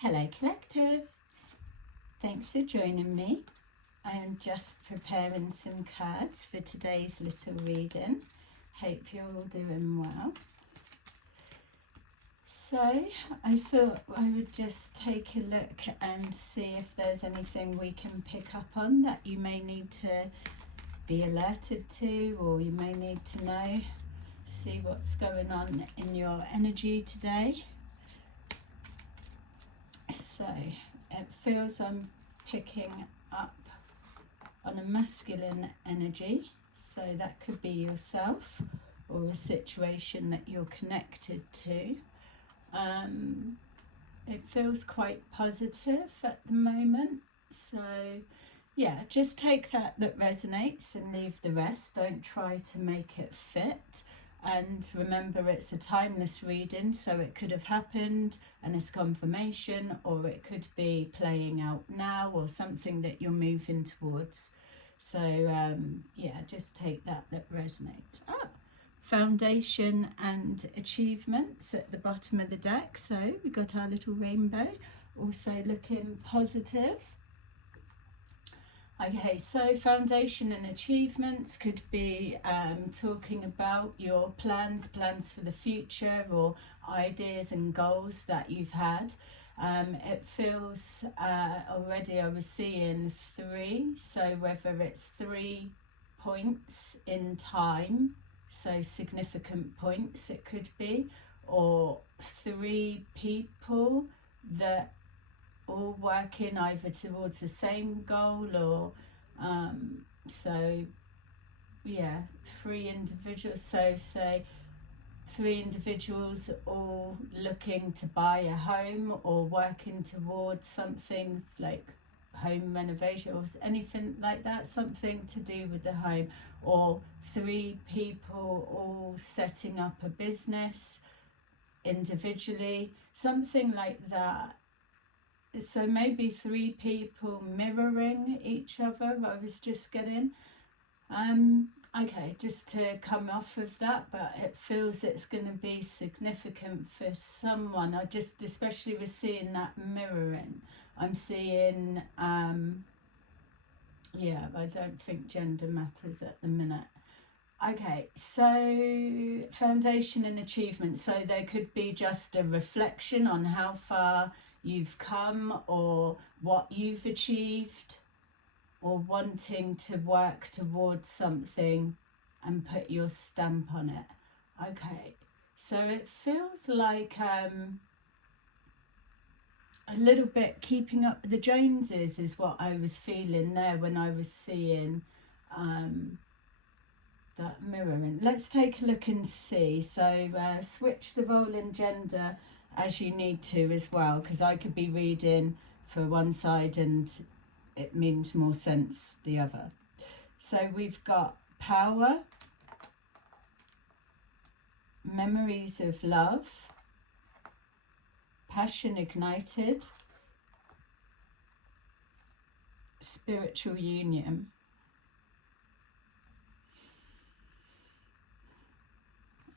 Hello Collective, thanks for joining me. I am just preparing some cards for today's little reading. Hope you're all doing well. So I thought I would just take a look and see if there's anything we can pick up on that you may need to be alerted to, or you may need to know. See what's going on in your energy today. So it feels I'm picking up on a masculine energy, so that could be yourself or a situation that you're connected to. It feels quite positive at the moment, so yeah, just take that resonates and leave the rest. Don't try to make it fit. And remember, it's a timeless reading, so it could have happened and it's confirmation, or it could be playing out now, or something that you're moving towards. So yeah, just take that resonates. Foundation and achievements at the bottom of the deck. So we got our little rainbow, also looking positive. Okay, so foundation and achievements could be talking about your plans for the future, or ideas and goals that you've had. It feels already I was seeing 3, so whether it's 3 points in time, so significant points it could be, or 3 people that all working either towards the same goal, or so yeah, 3 individuals. So say 3 individuals all looking to buy a home or working towards something like home renovation or anything like that, something to do with the home, or 3 people all setting up a business individually, something like that. So maybe 3 people mirroring each other, I was just getting. Okay, just to come off of that, but it feels it's going to be significant for someone. I just especially was seeing that mirroring. I'm seeing, yeah, I don't think gender matters at the minute. Okay, so foundation and achievement. So there could be just a reflection on how far you've come, or what you've achieved, or wanting to work towards something and put your stamp on it. Okay, so it feels like a little bit keeping up with the Joneses is what I was feeling there when I was seeing that mirroring. Let's take a look and see. So switch the role and gender as you need to as well, because I could be reading for one side and it means more sense the other. So we've got power, memories of love, passion ignited, spiritual union.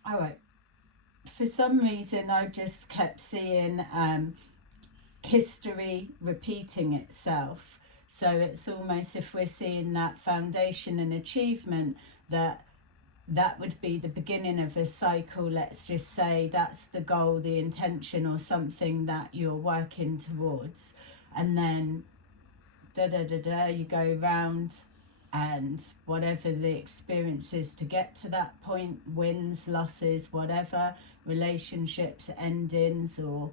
All right. For some reason, I just kept seeing history repeating itself. So it's almost, if we're seeing that foundation and achievement, that would be the beginning of a cycle. Let's just say that's the goal, the intention, or something that you're working towards. And then you go round, and whatever the experience is to get to that point, wins, losses, whatever, relationships, endings, or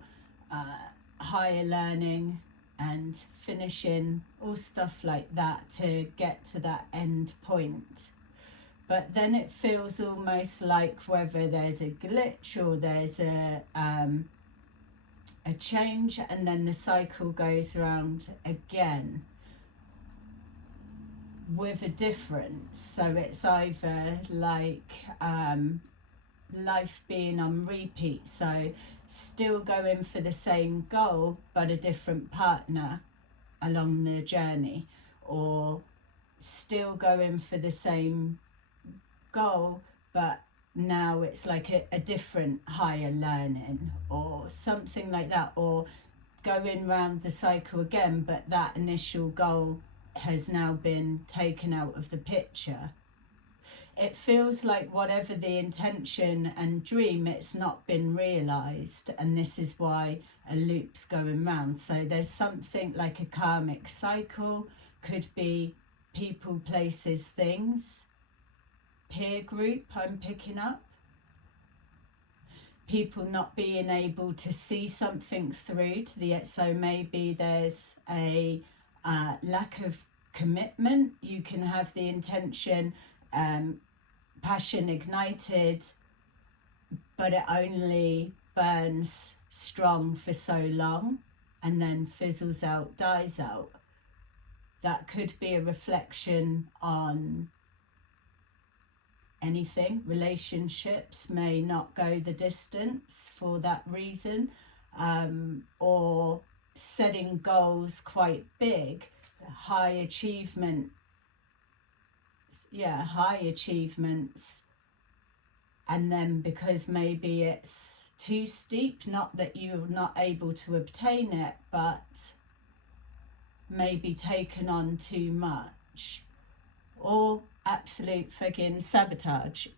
higher learning and finishing, all stuff like that to get to that end point. But then it feels almost like whether there's a glitch or there's a change, and then the cycle goes around again with a difference. So it's either like life being on repeat, so still going for the same goal but a different partner along the journey, or still going for the same goal but now it's like a different higher learning, or something like that, or going round the cycle again, but that initial goal has now been taken out of the picture. It feels like whatever the intention and dream, it's not been realised, and this is why a loop's going round. So there's something like a karmic cycle, could be people, places, things, peer group I'm picking up. People not being able to see something through to the, so maybe there's a lack of commitment. You can have the intention, passion ignited, but it only burns strong for so long and then fizzles out, dies out. That could be a reflection on anything. Relationships may not go the distance for that reason, or setting goals quite big, high achievements, and then because maybe it's too steep, not that you're not able to obtain it, but maybe taken on too much, or absolute friggin' sabotage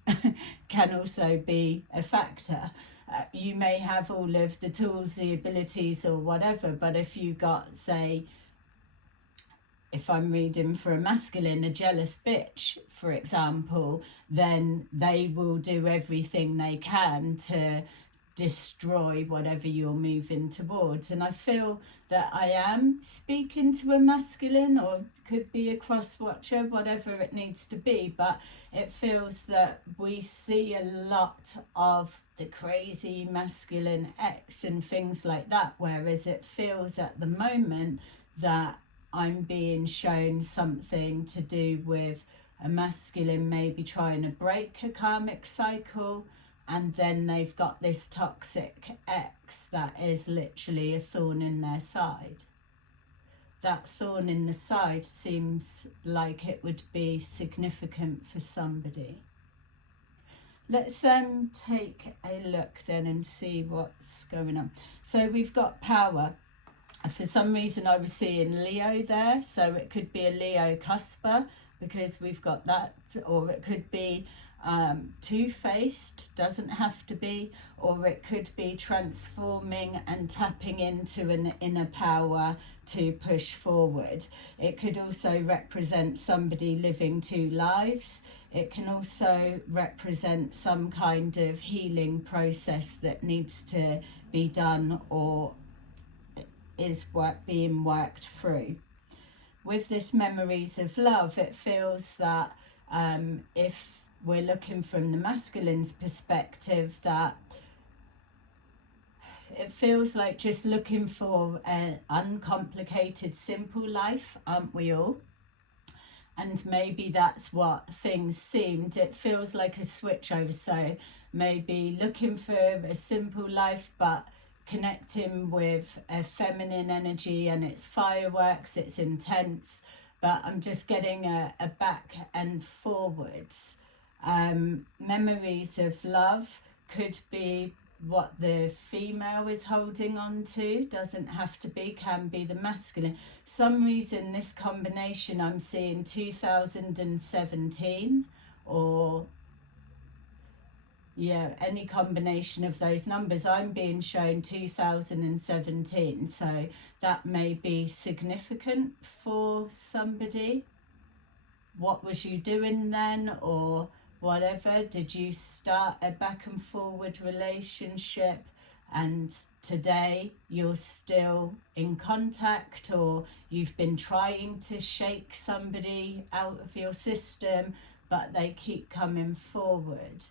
can also be a factor. You may have all of the tools, the abilities or whatever, but if you got, say, if I'm reading for a masculine, a jealous bitch, for example, then they will do everything they can to destroy whatever you're moving towards. And I feel that I am speaking to a masculine, or could be a cross-watcher, whatever it needs to be, but it feels that we see a lot of the crazy masculine X and things like that, whereas it feels at the moment that I'm being shown something to do with a masculine maybe trying to break a karmic cycle, and then they've got this toxic X that is literally a thorn in their side. That thorn in the side seems like it would be significant for somebody. Let's take a look then and see what's going on. So we've got power. For some reason I was seeing Leo there, so it could be a Leo cusper because we've got that, or it could be two-faced, doesn't have to be, or it could be transforming and tapping into an inner power to push forward. It could also represent somebody living two lives. It can also represent some kind of healing process that needs to be done or is being worked through. With this memories of love, it feels that if we're looking from the masculine's perspective, that it feels like just looking for an uncomplicated, simple life, aren't we all? And maybe that's what things seemed. It feels like a switch over. So maybe looking for a simple life, but connecting with a feminine energy, and it's fireworks, it's intense, but I'm just getting a back and forwards. Memories of love could be what the female is holding on to, doesn't have to be, can be the masculine. Some reason this combination I'm seeing 2017, or yeah, any combination of those numbers. I'm being shown 2017, so that may be significant for somebody. What was you doing then, or whatever? Did you start a back and forward relationship and today you're still in contact, or you've been trying to shake somebody out of your system but they keep coming forward?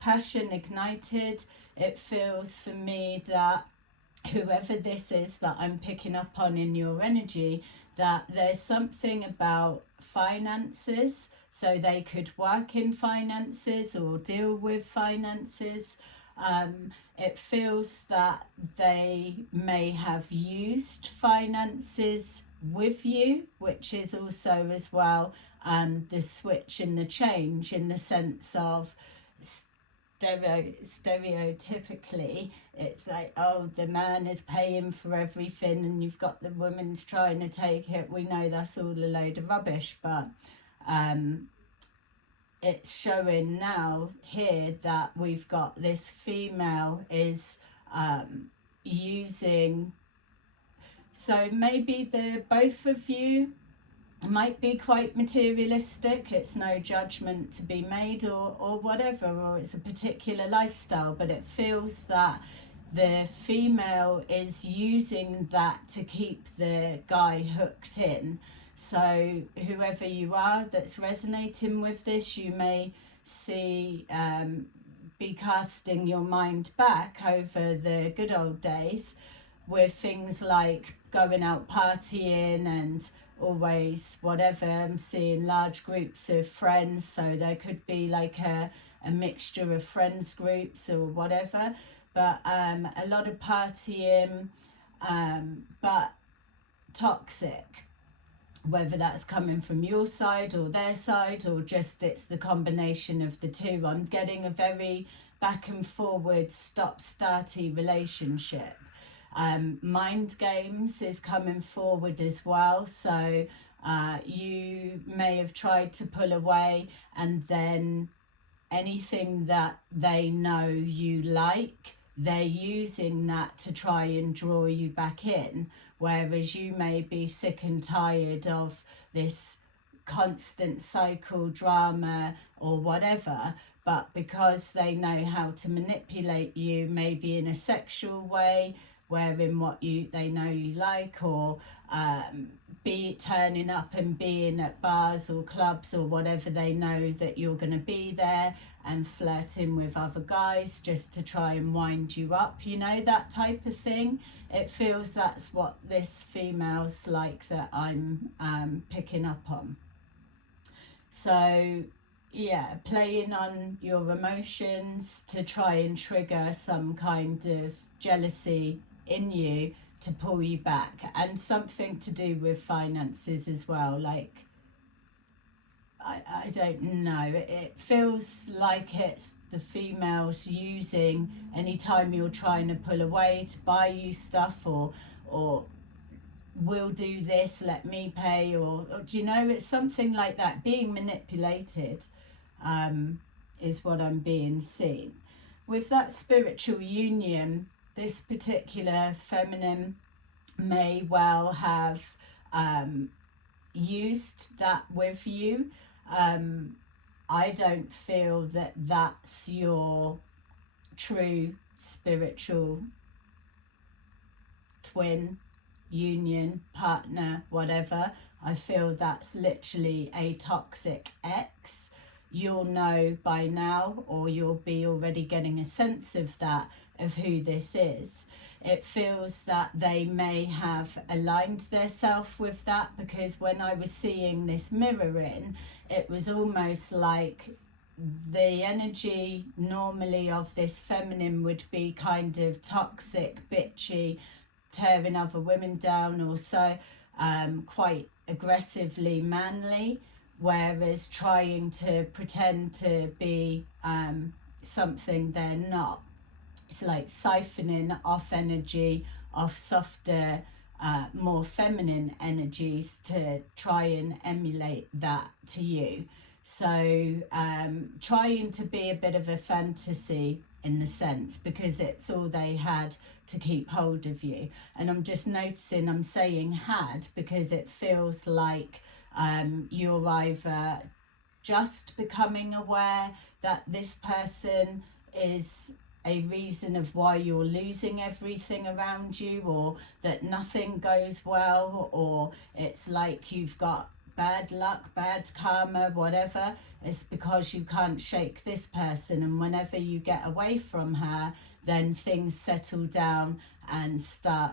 Passion ignited. It feels for me that whoever this is that I'm picking up on in your energy, that there's something about finances. So they could work in finances or deal with finances. It feels that they may have used finances with you, which is also as well the switch and the change, in the sense of stereotypically it's like, oh, the man is paying for everything and you've got the woman's trying to take it. We know that's all a load of rubbish, but it's showing now here that we've got this female is using, so maybe the both of you might be quite materialistic. It's no judgment to be made or whatever, or it's a particular lifestyle, but it feels that the female is using that to keep the guy hooked in. So whoever you are that's resonating with this, you may see be casting your mind back over the good old days with things like going out partying and always whatever. I'm seeing large groups of friends, so there could be like a mixture of friends groups or whatever, but a lot of partying, but toxic, whether that's coming from your side or their side, or just it's the combination of the two. I'm getting a very back and forward, stop-starty relationship. Mind games is coming forward as well, so you may have tried to pull away, and then anything that they know you like, they're using that to try and draw you back in, whereas you may be sick and tired of this constant cycle drama or whatever, but because they know how to manipulate you, maybe in a sexual way, wearing what they know you like, or be turning up and being at bars or clubs or whatever, they know that you're going to be there, and flirting with other guys just to try and wind you up, you know, that type of thing. It feels that's what this female's like that I'm picking up on. So yeah, playing on your emotions to try and trigger some kind of jealousy in you to pull you back, and something to do with finances as well. Like, I don't know, it feels like it's the females using anytime you're trying to pull away to buy you stuff, or we'll do this, let me pay, or do you know, it's something like that, being manipulated is what I'm being seen. With that spiritual union, this particular feminine may well have used that with you. I don't feel that that's your true spiritual twin, union, partner, whatever. I feel that's literally a toxic ex. You'll know by now, or you'll be already getting a sense of that, of who this is. It feels that they may have aligned themselves with that, because when I was seeing this mirroring, it was almost like the energy normally of this feminine would be kind of toxic, bitchy, tearing other women down, or so quite aggressively manly, whereas trying to pretend to be something they're not. It's like siphoning off energy, off softer, more feminine energies to try and emulate that to you. So trying to be a bit of a fantasy in the sense, because it's all they had to keep hold of you. And I'm just noticing I'm saying had, because it feels like you're either just becoming aware that this person is a reason of why you're losing everything around you, or that nothing goes well, or it's like you've got bad luck, bad karma, whatever. It's because you can't shake this person, and whenever you get away from her, then things settle down and start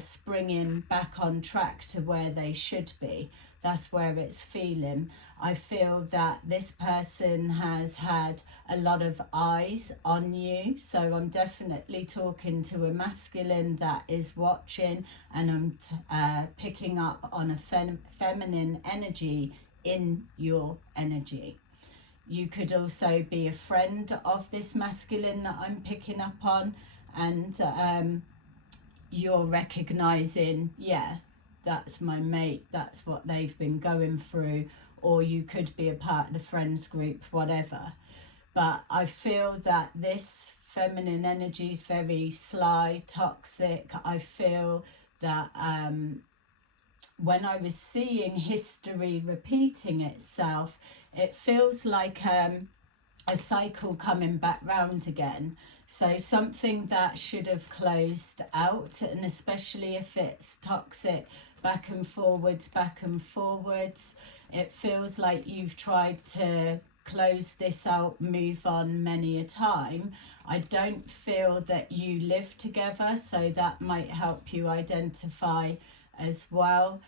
springing back on track to where they should be. That's where it's feeling. I feel that this person has had a lot of eyes on you, so I'm definitely talking to a masculine that is watching, and I'm picking up on a feminine energy in your energy. You could also be a friend of this masculine that I'm picking up on, and you're recognizing, yeah, that's my mate, that's what they've been going through, or you could be a part of the friends group, whatever. But I feel that this feminine energy is very sly, toxic. I feel that when I was seeing history repeating itself, it feels like a cycle coming back round again. So something that should have closed out, and especially if it's toxic, back and forwards, it feels like you've tried to close this out, move on many a time. I don't feel that you live together, so that might help you identify as well.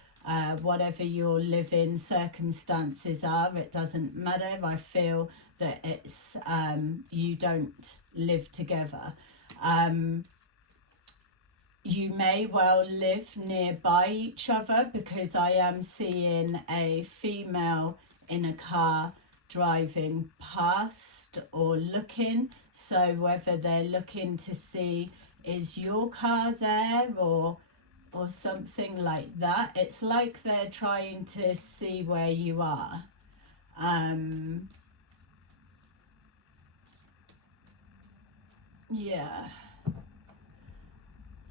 Whatever your living circumstances are, it doesn't matter. I feel that it's you don't live together. You may well live nearby each other, because I am seeing a female in a car driving past or looking. So whether they're looking to see, is your car there, or something like that. It's like they're trying to see where you are. Yeah.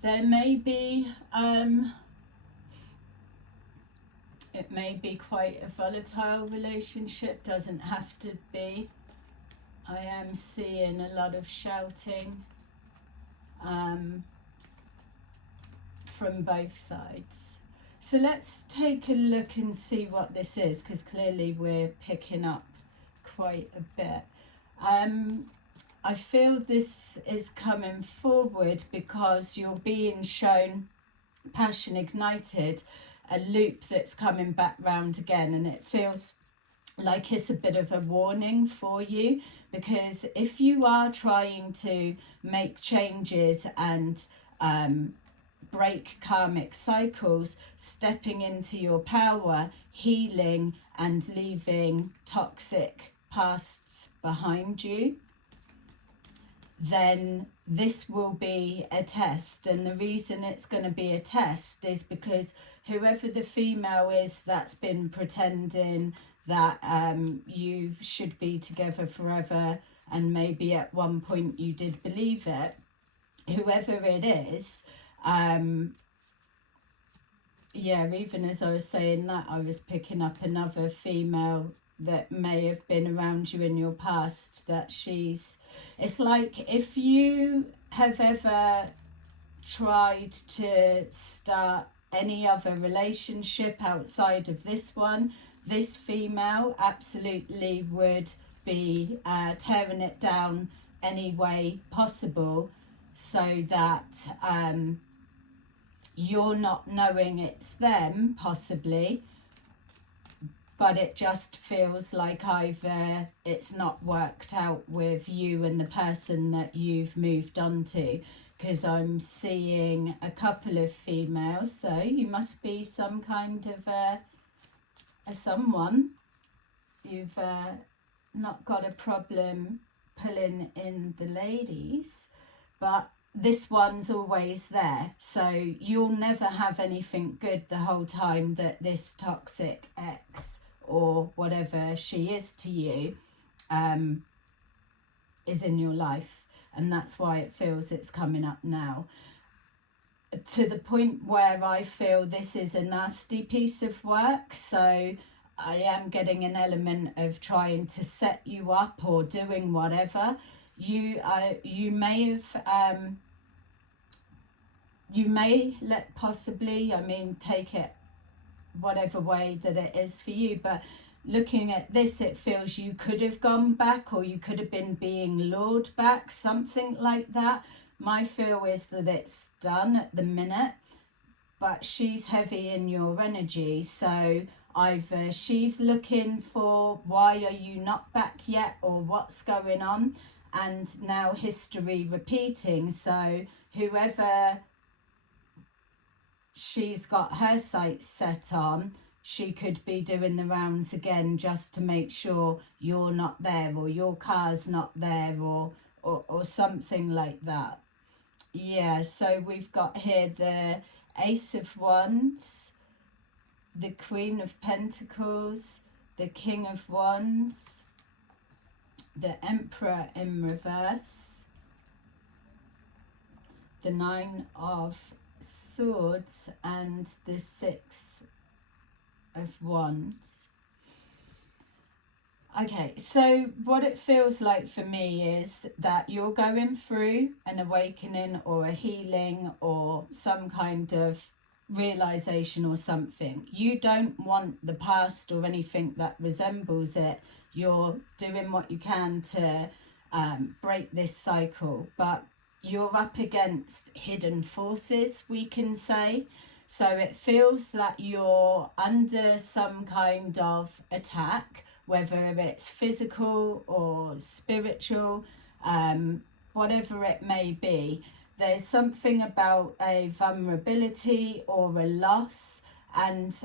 There may be, it may be quite a volatile relationship, doesn't have to be. I am seeing a lot of shouting from both sides. So let's take a look and see what this is, because clearly we're picking up quite a bit. I feel this is coming forward because you're being shown, passion ignited, a loop that's coming back round again, and it feels like it's a bit of a warning for you, because if you are trying to make changes and break karmic cycles, stepping into your power, healing and leaving toxic pasts behind you, then this will be a test. And the reason it's going to be a test is because whoever the female is that's been pretending that you should be together forever, and maybe at one point you did believe it, whoever it is, yeah, even as I was saying that, I was picking up another female that may have been around you in your past, that it's like if you have ever tried to start any other relationship outside of this one, this female absolutely would be tearing it down any way possible, so that you're not knowing it's them, possibly, but it just feels like either it's not worked out with you and the person that you've moved on to, because I'm seeing a couple of females, so you must be some kind of a someone. You've not got a problem pulling in the ladies, but this one's always there, so you'll never have anything good the whole time that this toxic ex, or whatever she is to you, is in your life. And that's why it feels it's coming up now, to the point where I feel this is a nasty piece of work. So I am getting an element of trying to set you up or doing whatever. You may have you may let possibly, I mean, take it whatever way that it is for you, but looking at this, it feels you could have gone back, or you could have been being lured back, something like that. My feel is that it's done at the minute, but she's heavy in your energy, so either she's looking for why are you not back yet, or what's going on, and now history repeating. So whoever she's got her sights set on she could be doing the rounds again just to make sure you're not there, or your car's not there, or something like that. Yeah, so we've got here the Ace of Wands, the Queen of Pentacles, the King of Wands, the Emperor in reverse, the Nine of Swords, and the Six of Wands. Okay, so what it feels like for me is that you're going through an awakening or a healing or some kind of realization or something. You don't want the past or anything that resembles it. You're doing what you can to break this cycle, but you're up against hidden forces, we can say. So it feels that you're under some kind of attack, whether it's physical or spiritual, whatever it may be. There's something about a vulnerability or a loss, and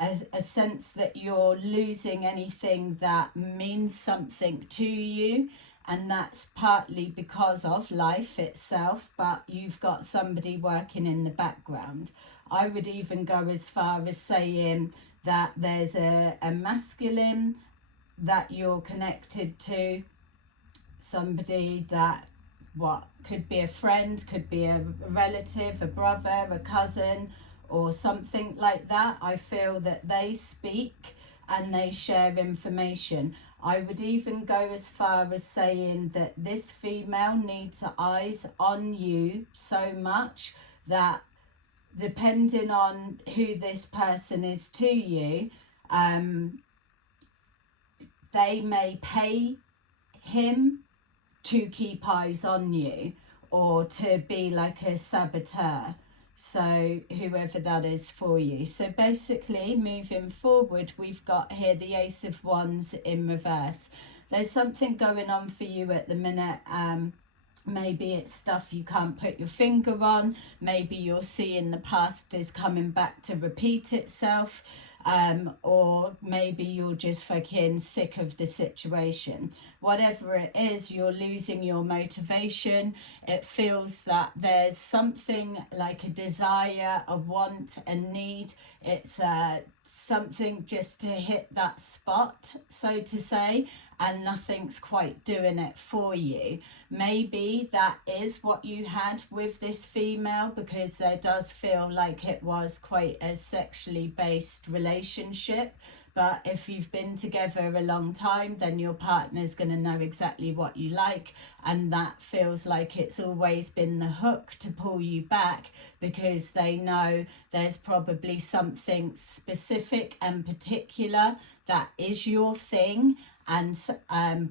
a sense that you're losing anything that means something to you. And that's partly because of life itself, but you've got somebody working in the background. I would even go as far as saying that there's a masculine that you're connected to, somebody that could be a friend, could be a relative, a brother, a cousin, or something like that. I feel that they speak and they share information. I would even go as far as saying that this female needs eyes on you so much that depending on who this person is to you, they may pay him to keep eyes on you, or to be like a saboteur. So whoever that is for you. So basically, moving forward, we've got here the Ace of Wands in reverse. There's something going on for you at the minute. Maybe it's stuff you can't put your finger on. Maybe you're seeing the past is coming back to repeat itself. Or maybe you're just fucking sick of the situation. Whatever it is, you're losing your motivation. It feels that there's something like a desire, a want, a need. It's something just to hit that spot, so to say, and nothing's quite doing it for you. Maybe that is what you had with this female, because there does feel like it was quite a sexually based relationship. But if you've been together a long time, then your partner's going to know exactly what you like, and that feels like it's always been the hook to pull you back, because they know there's probably something specific and particular that is your thing. And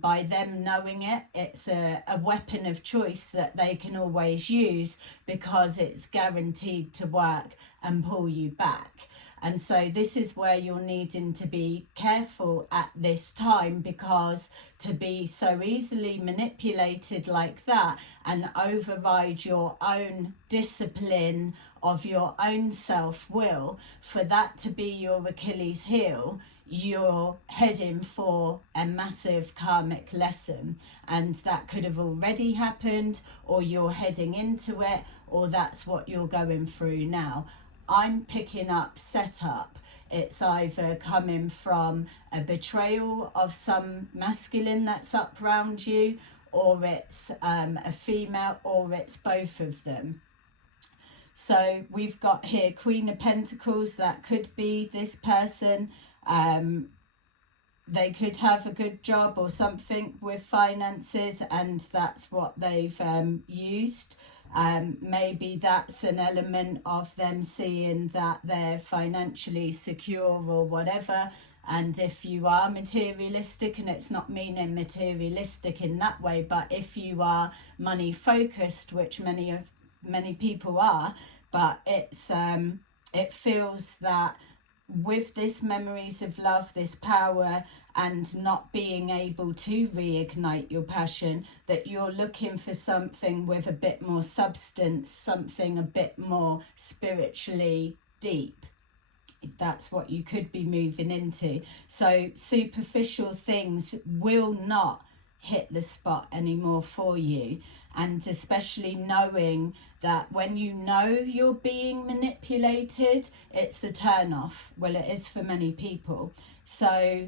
by them knowing it, it's a weapon of choice that they can always use, because it's guaranteed to work and pull you back. And so this is where you're needing to be careful at this time, because to be so easily manipulated like that and override your own discipline of your own self-will, for that to be your Achilles heel, you're heading for a massive karmic lesson. And that could have already happened, or you're heading into it, or that's what you're going through now. I'm picking up setup. It's either coming from a betrayal of some masculine that's up round you, or it's a female, or it's both of them. So we've got here Queen of Pentacles. That could be this person. They could have a good job or something with finances, and that's what they've used. Maybe that's an element of them seeing that they're financially secure or whatever. And if you are materialistic, and it's not meaning materialistic in that way, but if you are money focused, which many people are, but it's it feels that with this memories of love, this power, and not being able to reignite your passion, that you're looking for something with a bit more substance, something a bit more spiritually deep. That's what you could be moving into. So superficial things will not hit the spot anymore for you. And especially knowing that when you know you're being manipulated, it's a turn off. Well, it is for many people. So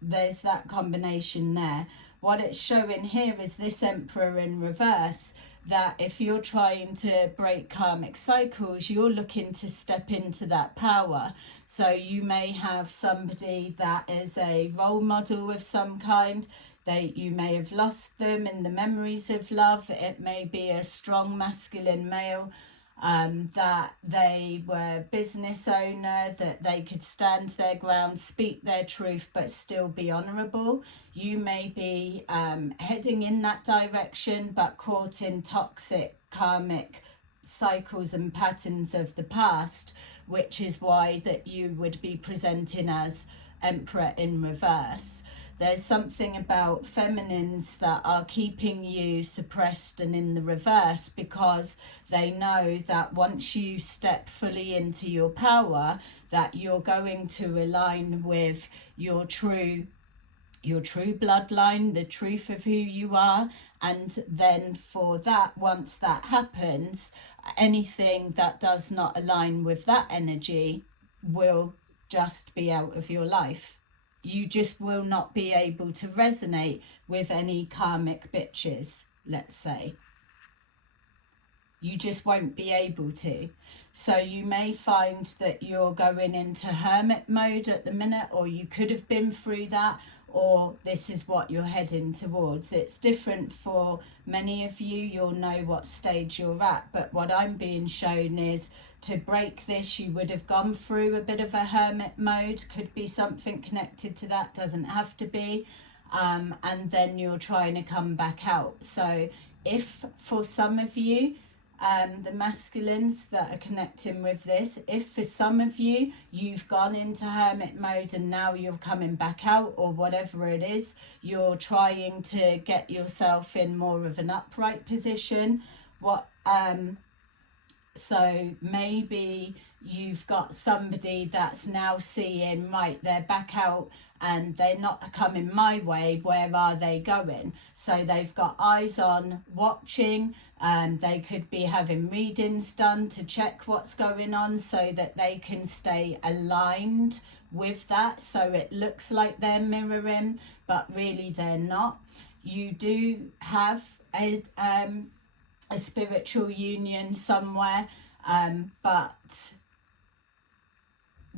there's that combination there. What it's showing here is this Emperor in reverse, that if you're trying to break karmic cycles, you're looking to step into that power. So you may have somebody that is a role model of some kind. You may have lost them in the memories of love. It may be a strong masculine male, that they were business owner, that they could stand their ground, speak their truth, but still be honourable. You may be heading in that direction, but caught in toxic karmic cycles and patterns of the past, which is why that you would be presenting as Emperor in reverse. There's something about feminines that are keeping you suppressed and in the reverse, because they know that once you step fully into your power, that you're going to align with your true bloodline, the truth of who you are. And then for that, once that happens, anything that does not align with that energy will just be out of your life. You just will not be able to resonate with any karmic bitches, let's say. You just won't be able to. So you may find that you're going into hermit mode at the minute, or you could have been through that, or this is what you're heading towards. It's different for many of you. You'll know what stage you're at, but what I'm being shown is to break this, you would have gone through a bit of a hermit mode. Could be something connected to that, doesn't have to be. And then you're trying to come back out. So if for some of you, the masculines that are connecting with this, if for some of you, you've gone into hermit mode and now you're coming back out, or whatever it is, you're trying to get yourself in more of an upright position. So maybe you've got somebody that's now seeing, right, they're back out and they're not coming my way, where are they going? So they've got eyes on, watching, and they could be having readings done to check what's going on so that they can stay aligned with that. So it looks like they're mirroring, but really they're not. You do have a spiritual union somewhere, but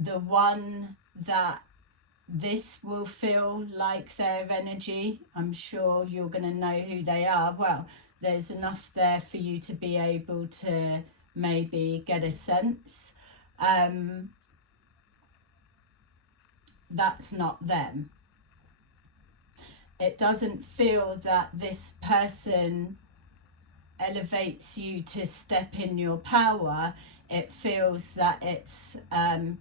the one that this will feel like their energy, I'm sure you're going to know who they are. Well, there's enough there for you to be able to maybe get a sense. That's not them. It doesn't feel that this person elevates you to step in your power. It feels that it's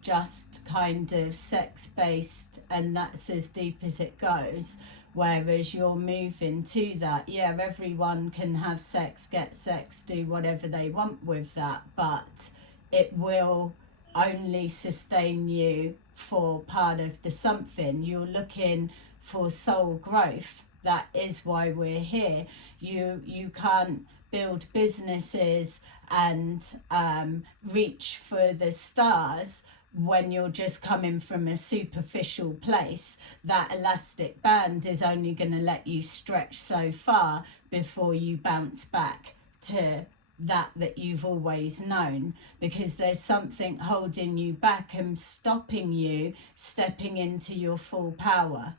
just kind of sex-based, and that's as deep as it goes. Whereas you're moving to that, yeah, everyone can have sex, get sex, do whatever they want with that, but it will only sustain you for part of the something. You're looking for soul growth. That is why we're here. You can't build businesses and reach for the stars when you're just coming from a superficial place. That elastic band is only going to let you stretch so far before you bounce back to that you've always known, because there's something holding you back and stopping you stepping into your full power.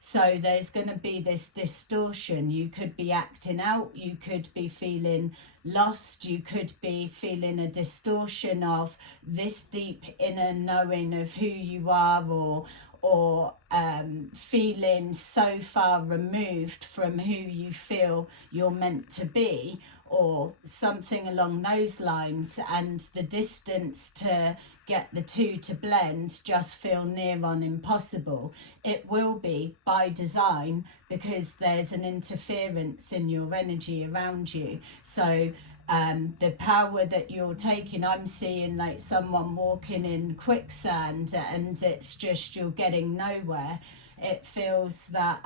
So there's going to be this distortion. You could be acting out, you could be feeling lost, you could be feeling a distortion of this deep inner knowing of who you are, or feeling so far removed from who you feel you're meant to be, or something along those lines, and the distance to get the two to blend just feel near on impossible. It will be by design, because there's an interference in your energy around you. So the power that you're taking. I'm seeing like someone walking in quicksand, and it's just you're getting nowhere. It feels that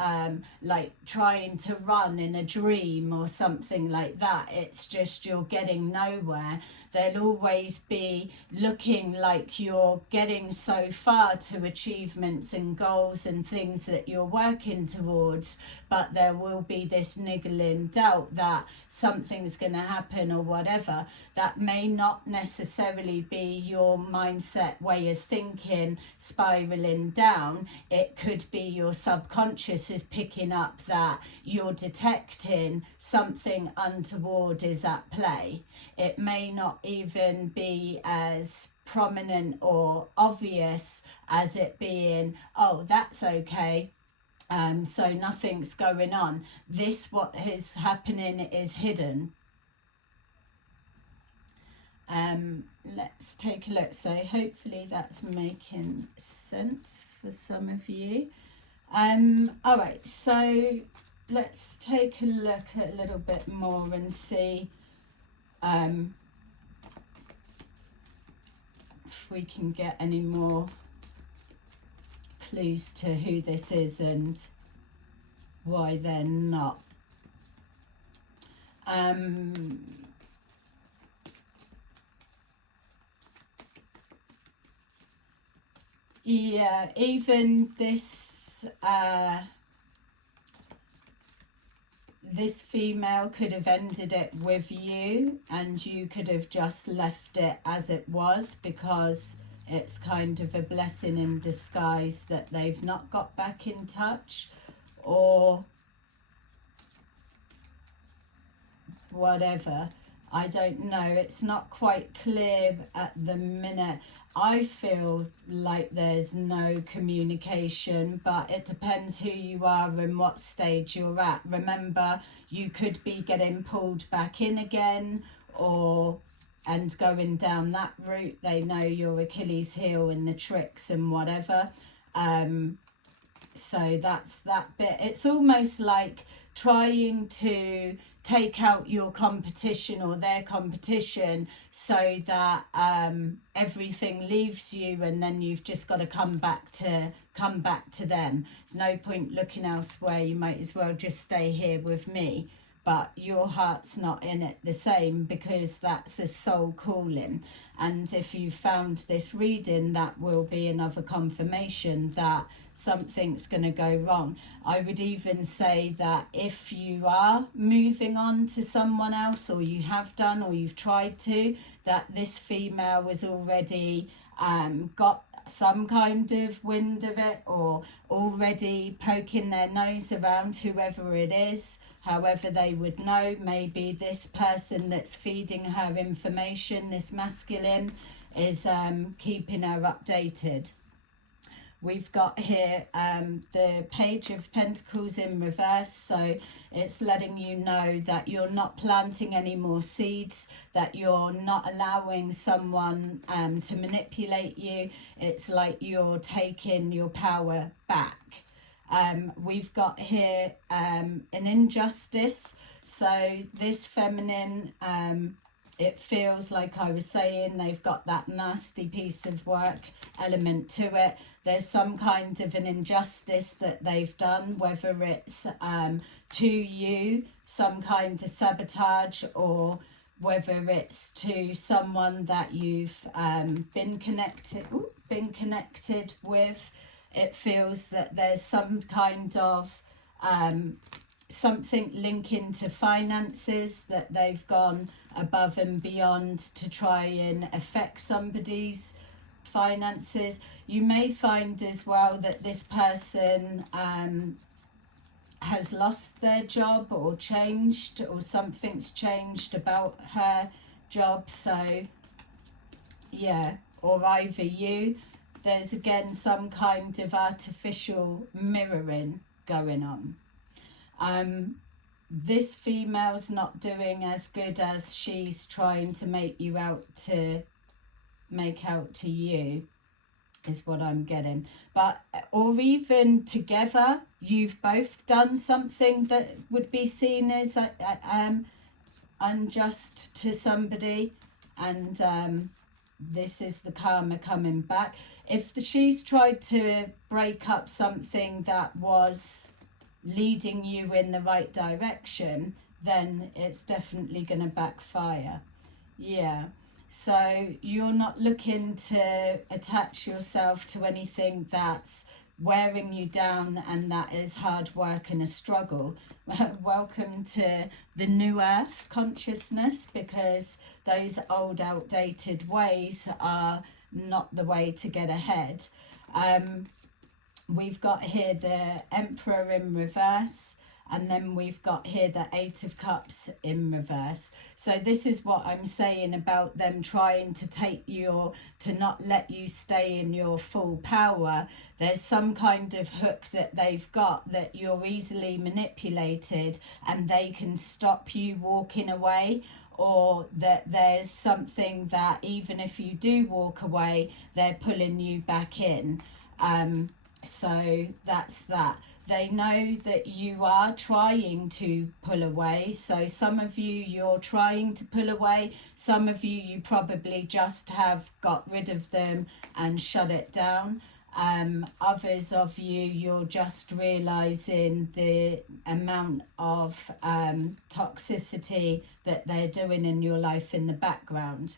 like trying to run in a dream or something like that. It's just you're getting nowhere. There'll always be looking like you're getting so far to achievements and goals and things that you're working towards, but there will be this niggling doubt that something's going to happen or whatever. That may not necessarily be your mindset way of thinking spiraling down. It could be your subconscious is picking up that you're detecting something untoward is at play. It may not even be as prominent or obvious as it being, oh, that's okay, so nothing's going on. This, what is happening, is hidden. Let's take a look. So hopefully that's making sense for some of you. All right, so let's take a look at a little bit more and see if we can get any more clues to who this is and why they're not. Yeah, even this this female could have ended it with you, and you could have just left it as it was, because it's kind of a blessing in disguise that they've not got back in touch or whatever. I don't know. It's not quite clear at the minute. I feel like there's no communication, but it depends who you are and what stage you're at. Remember, you could be getting pulled back in again, and going down that route. They know your Achilles heel and the tricks and whatever. So that's that bit. It's almost like trying to take out your competition or their competition so that everything leaves you, and then you've just got to come back to them. There's no point looking elsewhere. You might as well just stay here with me. But your heart's not in it the same, because that's a soul calling. And if you found this reading, that will be another confirmation that something's going to go wrong. I would even say that if you are moving on to someone else, or you have done, or you've tried to, that this female has already got some kind of wind of it, or already poking their nose around whoever it is. However they would know, maybe this person that's feeding her information, this masculine, is keeping her updated. We've got here the Page of Pentacles in reverse, so it's letting you know that you're not planting any more seeds, that you're not allowing someone to manipulate you. It's like you're taking your power back. We've got here an injustice. So this feminine, it feels like I was saying, they've got that nasty piece of work element to it. There's some kind of an injustice that they've done, whether it's to you, some kind of sabotage, or whether it's to someone that you've been connected with. It feels that there's some kind of something linking to finances, that they've gone above and beyond to try and affect somebody's finances. You may find as well that this person has lost their job, or changed, or something's changed about her job. So yeah, or either you, there's again some kind of artificial mirroring going on. This female's not doing as good as she's trying to make out to you, is what I'm getting. But, or even together, you've both done something that would be seen as unjust to somebody, and this is the karma coming back. If she's tried to break up something that was leading you in the right direction, then it's definitely going to backfire. Yeah. So you're not looking to attach yourself to anything that's wearing you down and that is hard work and a struggle. Welcome to the new earth consciousness, because those old outdated ways are not the way to get ahead. We've got here the Emperor in reverse, and then we've got here the Eight of Cups in reverse. So this is what I'm saying about them trying to take your, to not let you stay in your full power. There's some kind of hook that they've got that you're easily manipulated, and they can stop you walking away, or that there's something that even if you do walk away, they're pulling you back in. So that's that. They know that you are trying to pull away. So some of you, you're trying to pull away. Some of you, you probably just have got rid of them and shut it down. Others of you, you're just realizing the amount of toxicity that they're doing in your life in the background.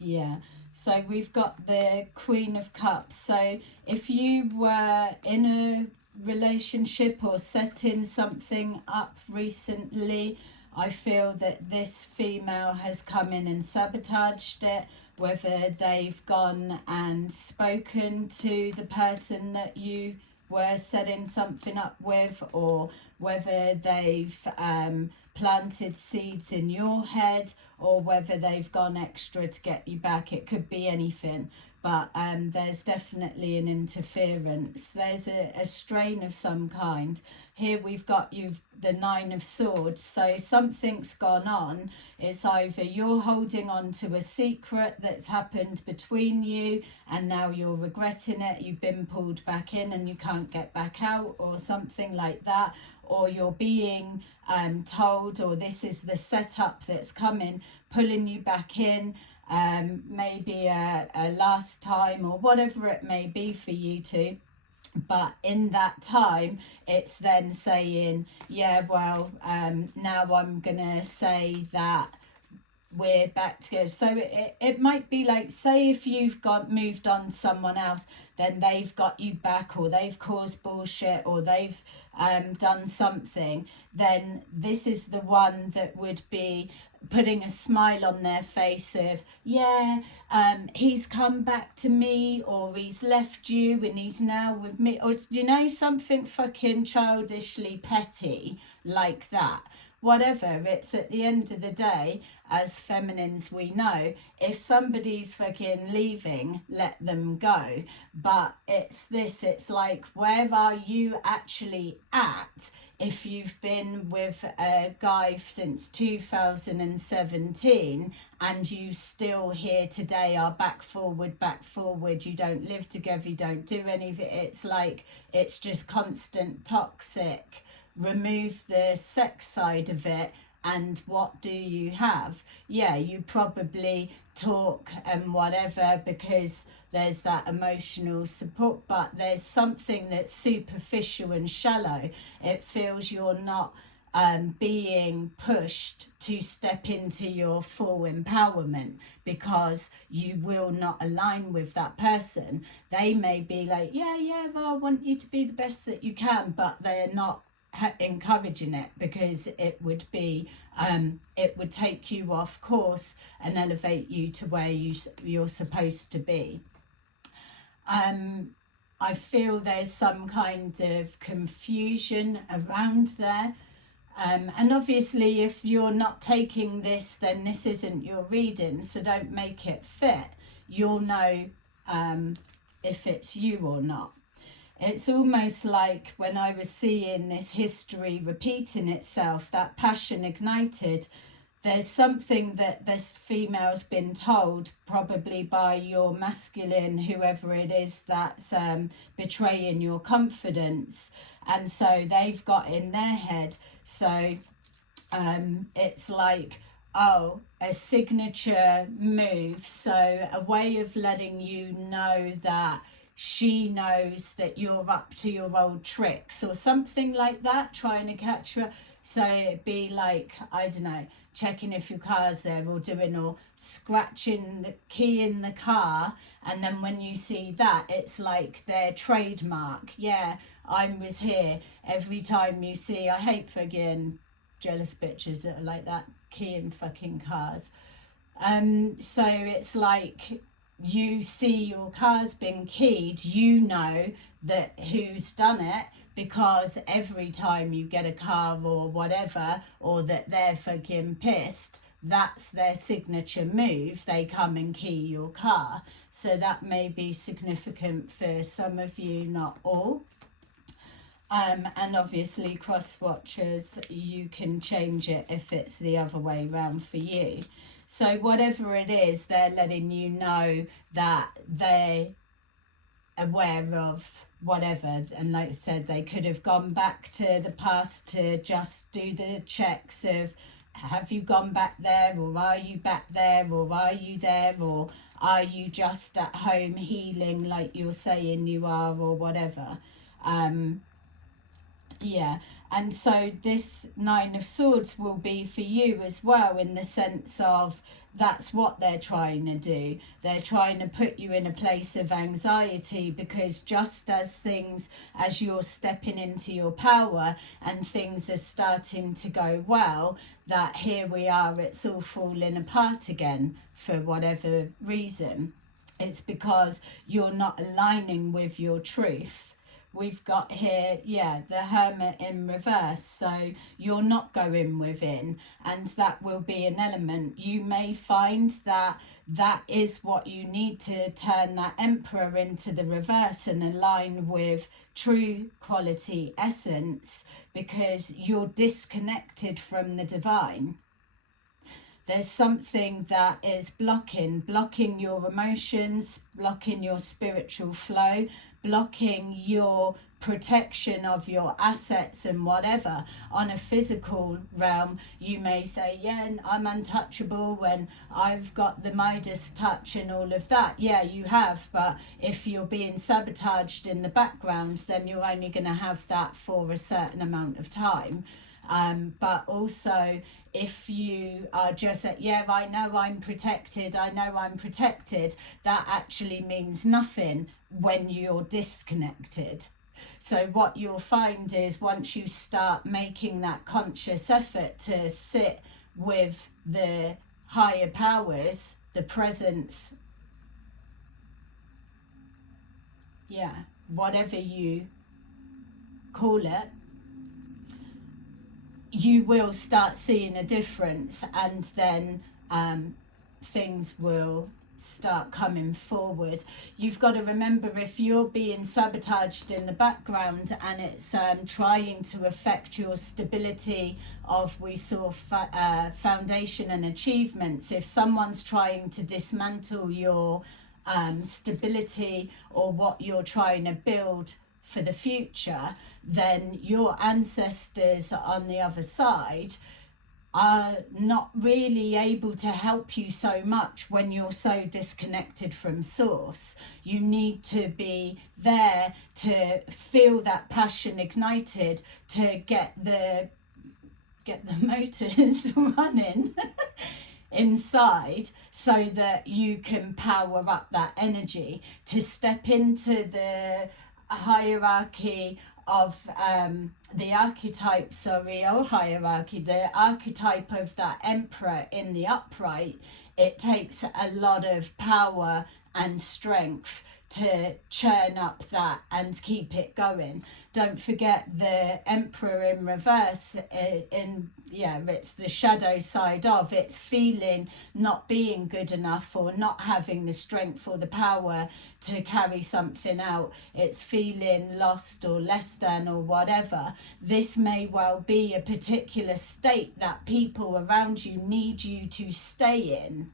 Yeah, so we've got the Queen of Cups. So if you were in a relationship or setting something up recently, I feel that this female has come in and sabotaged it, whether they've gone and spoken to the person that you were setting something up with, or whether they've planted seeds in your head, or whether they've gone extra to get you back. It could be anything, but there's definitely an interference. There's a strain of some kind. Here we've got you the Nine of Swords, so something's gone on. It's either you're holding on to a secret that's happened between you and now you're regretting it, you've been pulled back in and you can't get back out, or something like that, or you're being told, or this is the setup that's coming, pulling you back in, maybe a last time or whatever it may be for you two. But in that time, it's then saying, yeah, well, now I'm gonna say that we're back together. So it might be like, say if you've moved on someone else, then they've got you back, or they've caused bullshit, or they've done something, then this is the one that would be putting a smile on their face of, yeah, he's come back to me, or he's left you and he's now with me, or you know, something fucking childishly petty like that. Whatever, it's at the end of the day, as feminines we know, if somebody's fucking leaving, let them go. But it's this, it's like, where are you actually at? If you've been with a guy since 2017 and you still here today are back forward, you don't live together, you don't do any of it, it's like, it's just constant toxic. Remove the sex side of it, and what do you have? Yeah, you probably talk and whatever because there's that emotional support, but there's something that's superficial and shallow. It feels you're not being pushed to step into your full empowerment, because you will not align with that person. They may be like, yeah, well, I want you to be the best that you can, but they're not encouraging it, because it would be it would take you off course and elevate you to where you're supposed to be. I feel there's some kind of confusion around there, and obviously if you're not taking this, then this isn't your reading, so don't make it fit. You'll know if it's you or not. It's almost like when I was seeing this history repeating itself, that passion ignited, there's something that this female's been told, probably by your masculine, whoever it is that's betraying your confidence. and so they've got in their head, so it's like, oh, a signature move, so a way of letting you know that she knows that you're up to your old tricks or something like that, trying to catch her. So it'd be like, I don't know, checking if your car's there, or doing, or scratching the key in the car, and then when you see that, it's like their trademark. Yeah, I was here. Every time you see, I hate fucking jealous bitches that are like that, keying fucking cars. So it's like, you see your car's been keyed, you know that who's done it, because every time you get a car or whatever, or that they're fucking pissed, that's their signature move. They come and key your car. So that may be significant for some of you, not all. And obviously cross watchers, you can change it if it's the other way around for you. So whatever it is, they're letting you know that they're aware of whatever. And like I said, they could have gone back to the past to just do the checks of, have you gone back there, or are you back there, or are you there, or are you just at home healing like you're saying you are, or whatever. Yeah, and so this Nine of Swords will be for you as well, in the sense of, that's what they're trying to do. They're trying to put you in a place of anxiety, because just as you're stepping into your power and things are starting to go well, that here we are, it's all falling apart again for whatever reason. It's because you're not aligning with your truth. We've got here, yeah, the Hermit in reverse. So you're not going within, and that will be an element. You may find that that is what you need to turn that Emperor into the reverse and align with true quality essence, because you're disconnected from the divine. There's something that is blocking your emotions, blocking your spiritual flow, blocking your protection of your assets and whatever. On a physical realm, you may say, yeah, I'm untouchable when I've got the Midas touch and all of that. Yeah, you have, but if you're being sabotaged in the background, then you're only going to have that for a certain amount of time. But also, if you are just like, yeah, I know I'm protected, that actually means nothing when you're disconnected. So what you'll find is, once you start making that conscious effort to sit with the higher powers, the presence, yeah, whatever you call it, you will start seeing a difference, and then things will start coming forward. You've got to remember, if you're being sabotaged in the background and it's trying to affect your stability of, we saw foundation and achievements, if someone's trying to dismantle your stability or what you're trying to build for the future, then your ancestors on the other side are not really able to help you so much when you're so disconnected from source. You need to be there to feel that passion ignited, to get the motors running inside, so that you can power up that energy to step into the hierarchy of the archetype, the archetype of that Emperor in the upright. It takes a lot of power and strength to churn up that and keep it going. Don't forget, the Emperor in reverse, it's the shadow side of, it's feeling not being good enough, or not having the strength or the power to carry something out. It's feeling lost or less than or whatever. This may well be a particular state that people around you need you to stay in.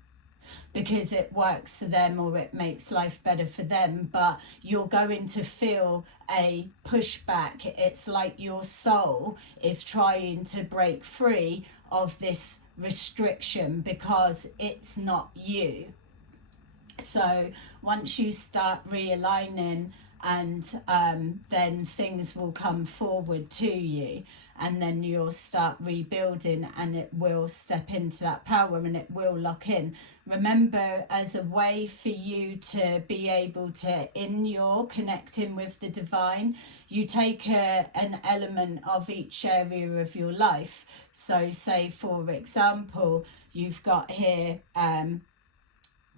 because it works for them or it makes life better for them, but you're going to feel a pushback. It's like your soul is trying to break free of this restriction because it's not you. So once you start realigning, and then things will come forward to you, and then you'll start rebuilding, and it will step into that power and it will lock in. Remember, as a way for you to be able to, in your connecting with the divine, you take an element of each area of your life. So say, for example, you've got here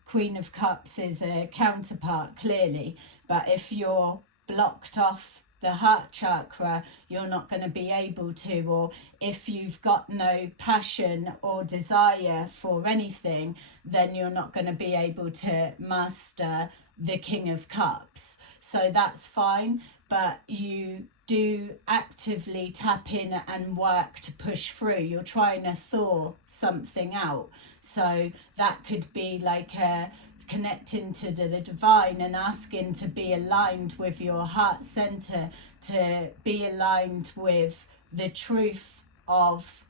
Queen of Cups is a counterpart, clearly, but if you're blocked off the heart chakra, you're not going to be able to. Or if you've got no passion or desire for anything, then you're not going to be able to master the King of Cups. So that's fine, but you do actively tap in and work to push through. You're trying to thaw something out. So that could be like connecting to the divine and asking to be aligned with your heart center, to be aligned with the truth of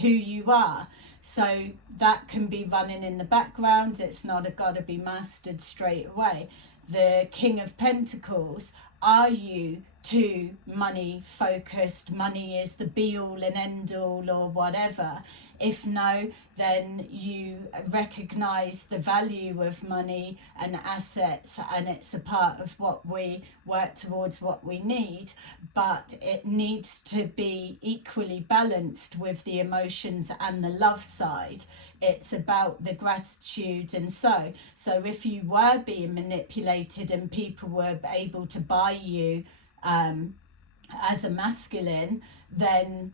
who you are. So that can be running in the background. It's not got to be mastered straight away. The King of Pentacles, are you too money focused? Money is the be all and end all or whatever. If no, then you recognize the value of money and assets, and it's a part of what we work towards, what we need, but it needs to be equally balanced with the emotions and the love side. It's about the gratitude. And so if you were being manipulated and people were able to buy you as a masculine, then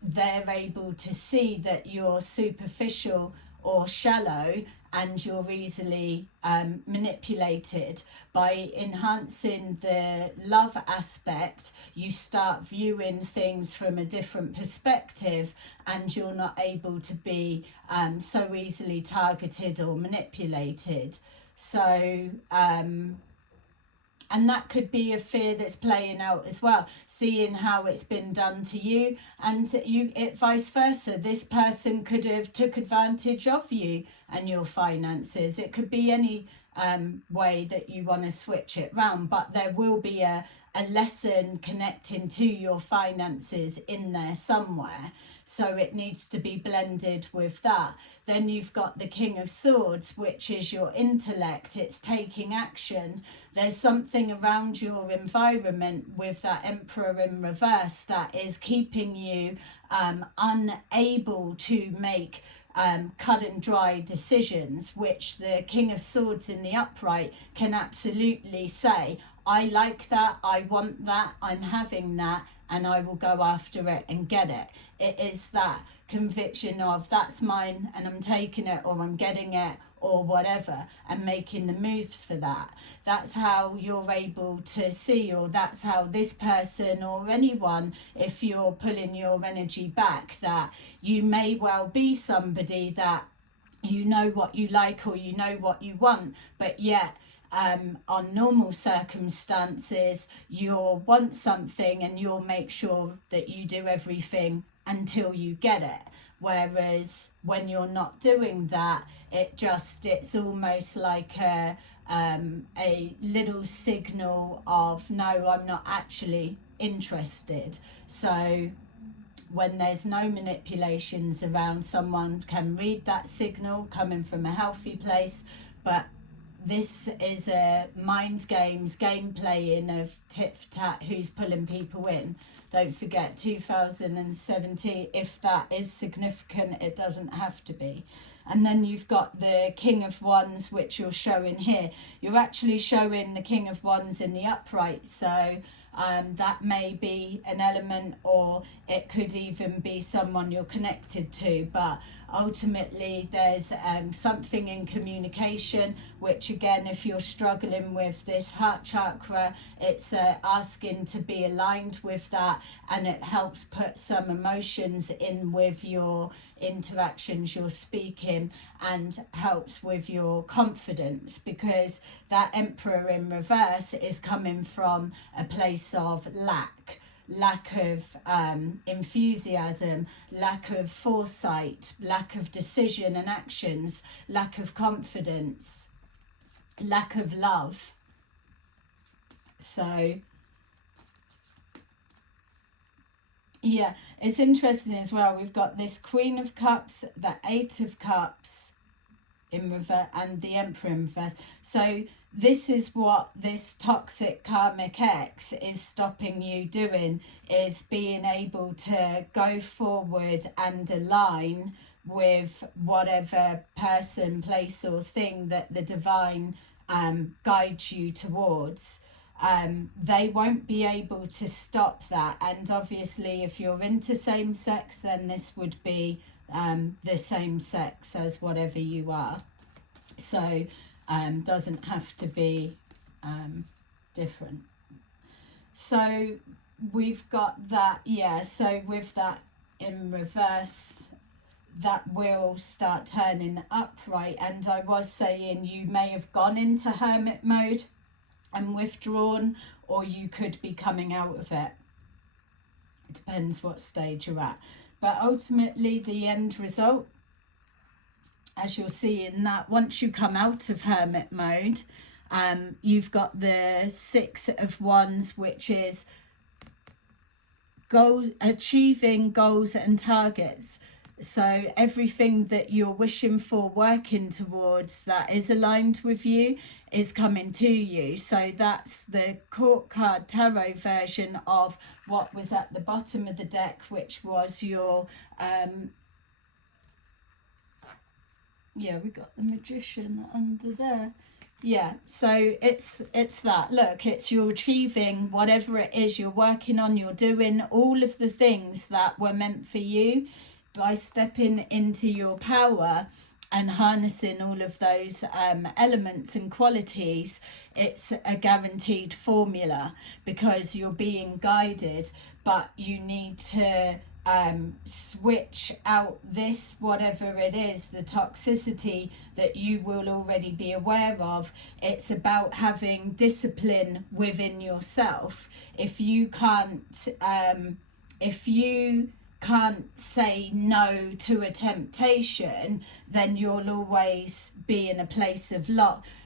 they're able to see that you're superficial or shallow and you're easily manipulated. By enhancing the love aspect, you start viewing things from a different perspective, and you're not able to be so easily targeted or manipulated. So and that could be a fear that's playing out as well, seeing how it's been done to you, and it vice versa. This person could have took advantage of you and your finances. It could be any way that you want to switch it round, but there will be a lesson connecting to your finances in there somewhere. So it needs to be blended with that. Then you've got the King of Swords, which is your intellect. It's taking action. There's something around your environment with that Emperor in reverse that is keeping you unable to make cut and dry decisions, which the King of Swords in the upright can absolutely say, I like that, I want that, I'm having that, and I will go after it and get it. It is that conviction of that's mine and I'm taking it, or I'm getting it, or whatever, and making the moves for that. That's how you're able to see, or that's how this person or anyone, if you're pulling your energy back, that you may well be somebody that you know what you like or you know what you want, but yet on normal circumstances you'll want something and you'll make sure that you do everything until you get it. Whereas when you're not doing that, it's almost like a little signal of no, I'm not actually interested. So when there's no manipulations around, someone can read that signal coming from a healthy place. But this is a mind games, game playing of tit for tat, who's pulling people in. Don't forget 2017, if that is significant, it doesn't have to be. And then you've got the King of Wands, which you're showing here. You're actually showing the King of Wands in the upright. So That may be an element, or it could even be someone you're connected to, but ultimately there's something in communication, which again, if you're struggling with this heart chakra, it's asking to be aligned with that, and it helps put some emotions in with your interactions you're speaking, and helps with your confidence, because that Emperor in reverse is coming from a place of lack of enthusiasm, lack of foresight, lack of decision and actions, lack of confidence, lack of love. So yeah, it's interesting as well. We've got this Queen of Cups, the Eight of Cups in reverse, and the Emperor in reverse. So this is what this toxic karmic ex is stopping you doing, is being able to go forward and align with whatever person, place or thing that the divine guides you towards. They won't be able to stop that. And obviously if you're into same sex, then this would be the same sex as whatever you are. So doesn't have to be different. So we've got that, yeah, so with that in reverse, that will start turning upright. And I was saying you may have gone into hermit mode and withdrawn, or you could be coming out of it. It depends what stage you're at. But ultimately the end result, as you'll see in that, once you come out of hermit mode, you've got the Six of Wands, which is achieving goals and targets. So everything that you're wishing for, working towards, that is aligned with you, is coming to you. So that's the Court card tarot version of what was at the bottom of the deck, which was your yeah, we got the Magician under there. Yeah, so it's that. Look, it's you're achieving whatever it is you're working on. You're doing all of the things that were meant for you by stepping into your power and harnessing all of those elements and qualities. It's a guaranteed formula because you're being guided, but you need to switch out this, whatever it is, the toxicity that you will already be aware of. It's about having discipline within yourself. If you can't say no to a temptation, then you'll always be in a place of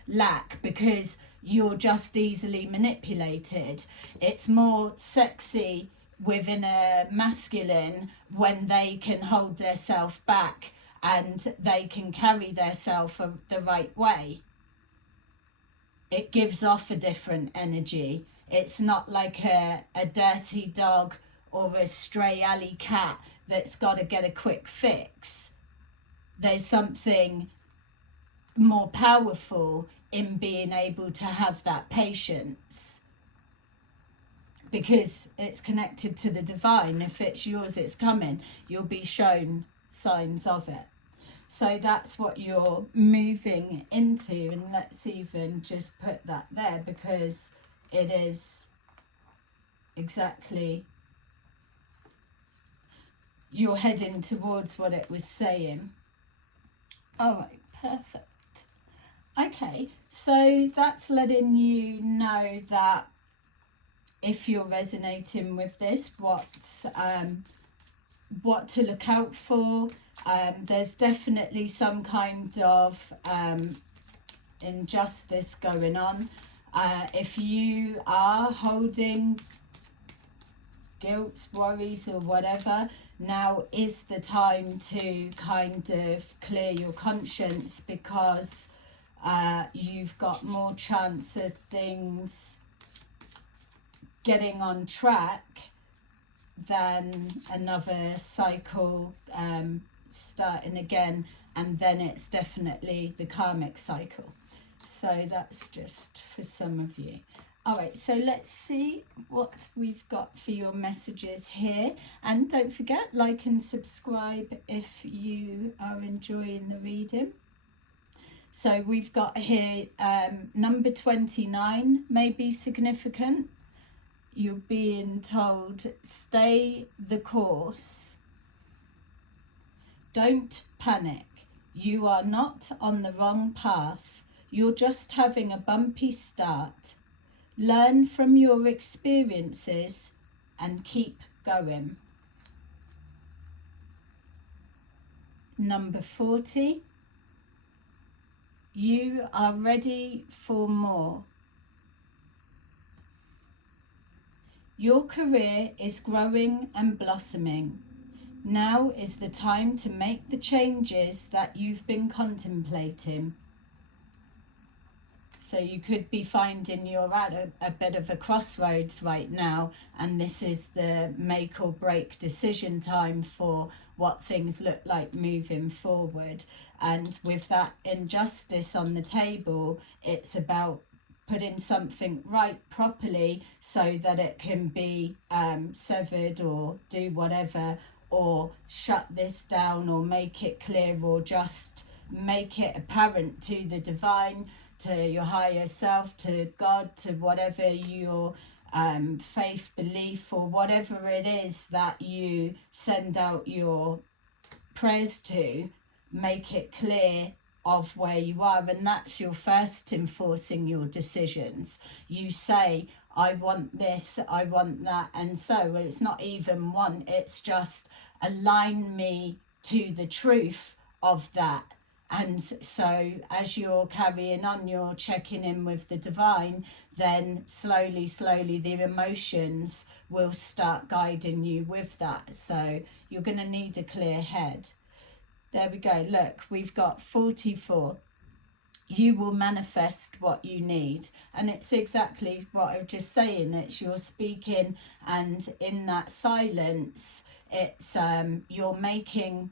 lack, because you're just easily manipulated. It's more sexy within a masculine when they can hold themselves back and they can carry themselves the right way. It gives off a different energy. It's not like a dirty dog or a stray alley cat that's got to get a quick fix. There's something more powerful in being able to have that patience, because it's connected to the divine. If it's yours, it's coming. You'll be shown signs of it. So that's what you're moving into. And let's even just put that there, because it is exactly, you're heading towards what it was saying. All right, perfect. Okay, so that's letting you know that if you're resonating with this, what to look out for. There's definitely some kind of injustice going on. If you are holding guilt, worries or whatever, now is the time to kind of clear your conscience, because you've got more chance of things getting on track than another cycle starting again, and then it's definitely the karmic cycle. So that's just for some of you. All right, so let's see what we've got for your messages here. And don't forget, like and subscribe if you are enjoying the reading. So we've got here number 29 may be significant. You're being told, stay the course. Don't panic. You are not on the wrong path. You're just having a bumpy start. Learn from your experiences and keep going. Number 40. You are ready for more. Your career is growing and blossoming. Now is the time to make the changes that you've been contemplating. So you could be finding you're at a bit of a crossroads right now, and this is the make or break decision time for what things look like moving forward. And with that injustice on the table, it's about putting something right properly so that it can be severed or do whatever, or shut this down or make it clear, or just make it apparent to the divine, to your higher self, to God, to whatever your faith, belief, or whatever it is that you send out your prayers to. Make it clear of where you are, and that's your first enforcing your decisions. You say, I want this, I want that, and so it's not even want, it's just align me to the truth of that. And so as you're carrying on, you're checking in with the divine, then slowly the emotions will start guiding you with that. So you're going to need a clear head. There we go. Look, we've got 44. You will manifest what you need. And it's exactly what I was just saying. It's you're speaking, and in that silence, it's you're making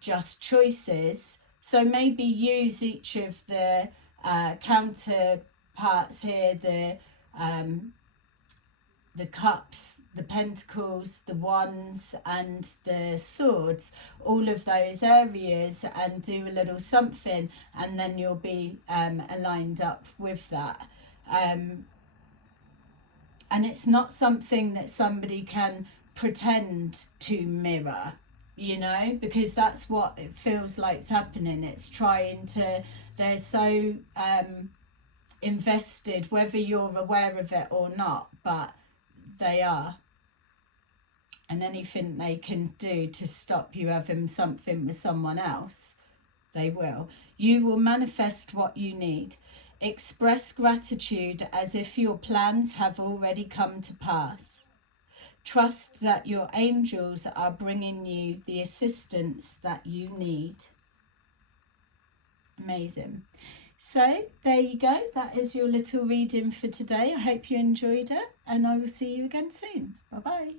just choices. So maybe use each of the counterparts here, the cups, the pentacles, the wands, and the swords, all of those areas, and do a little something, and then you'll be aligned up with that. And it's not something that somebody can pretend to mirror, you know, because that's what it feels like is happening. It's trying to, they're so invested, whether you're aware of it or not, but they are. And anything they can do to stop you having something with someone else, they will. You will manifest what you need. Express gratitude as if your plans have already come to pass. Trust that your angels are bringing you the assistance that you need. Amazing. So there you go. That is your little reading for today. I hope you enjoyed it, and I will see you again soon. Bye bye.